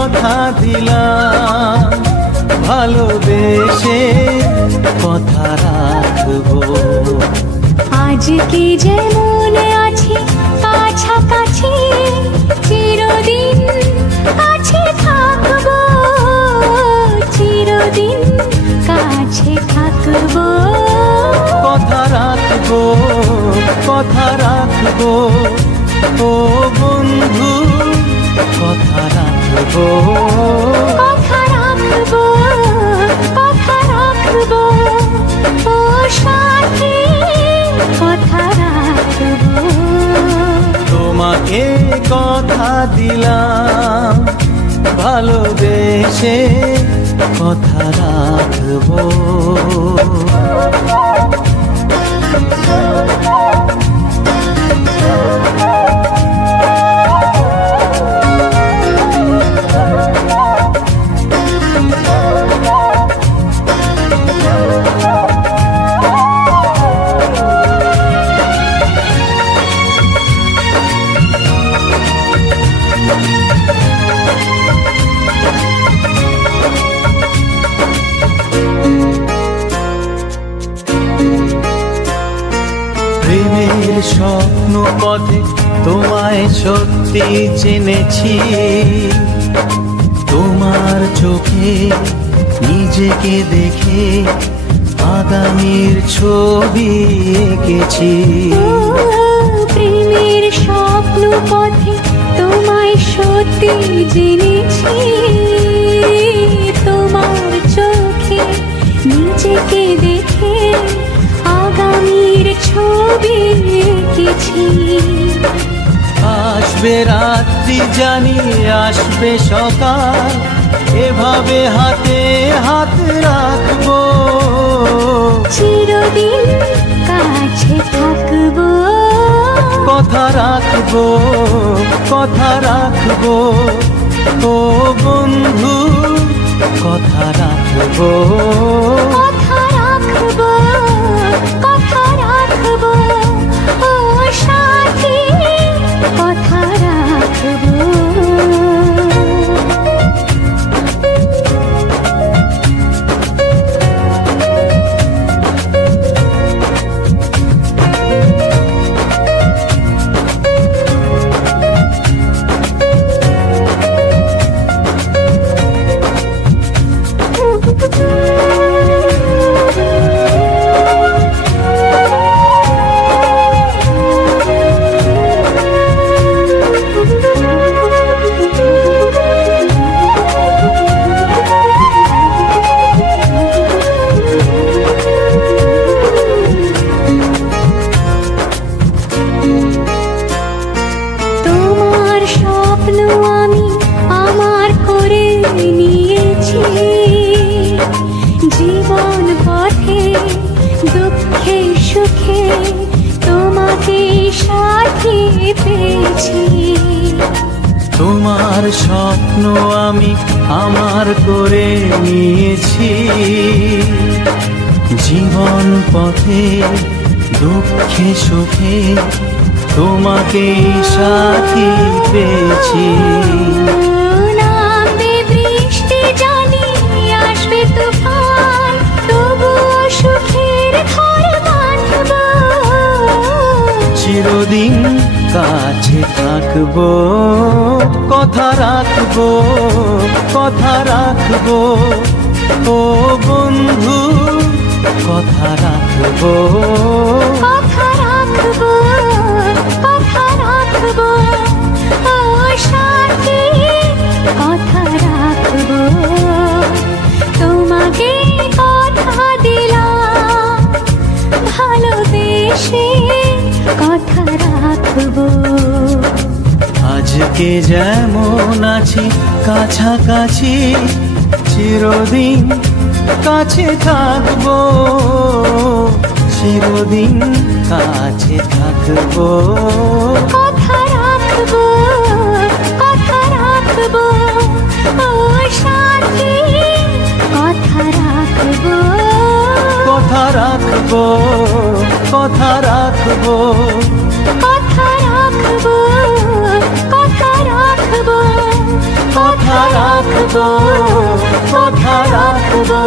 কথা দিলাম, ভালোবেসে কথা রাখবো। আজকে যেমন আছি কাছাকাছি, চিরদিন কাছে থাকবো, চিরদিন কাছে থাকবো। কথা রাখবো, কথা রাখবো, ও বন্ধু কথা রাখবো। কথা রাখবো, কথা রাখবো, ও সাথী কথা রাখবো। তোমাকে কথা দিলাম, ভালোবেসে কথা রাখবো। প্রেমের স্বপ্ন পথে তোমায় সত্যি চিনেছি, তোমার চোখে নিজেকে দেখে আগামীর ছবি এঁকেছি। প্রেমের স্বপ্ন পথে তোমায় সত্যি জেনেছি, তোমার চোখে নিজেকে দেখে আগামীর ছবি এঁকেছি। আসবে রাত্রি জানি আসবে সকাল, এভাবে হাতে হাত রাখবো, চিরদিন কাছে থাকবো। কথা রাখবো, কথা রাখবো, ও বন্ধু কথা রাখবো। কথা রাখবো, কথা রাখবো, ও সাথী কথা রাখবো। তোমার স্বপ্ন আমি আমার করে নিয়েছি, জীবন পথে দুঃখে সুখে তোমাকে সাথী পেয়েছি। তোমার স্বপ্ন আমি আমার করে নিয়েছি, জীবন পথে দুঃখে সুখে তোমাকে সাথী পেয়েছি। নামবে বৃষ্টি জানি আসবে তুফান, তবুও সুখের ঘর বাঁধবো, চিরদিন কাছে থাকবো। কথা রাখবো, কথা রাখবো, ও বন্ধু কথা রাখবো। কথা রাখবো, কথা রাখবো, ও সাথী কথা রাখবো। তোমাকে কথা দিলাম, ভালোবেসে কথা রাখবো। আজকে যেমন আছি কাছাকাছি, চিরদিন কাছে থাকবো, চিরদিন কাছে থাকবো। কথা রাখবো, কথা রাখবো, ও সাথী কথা রাখবো। কথা রাখবো, কথা রাখবো, কথা রাখবো, কথা রাখবো, কথা রাখবো। রাখবো, কথা রাখবো।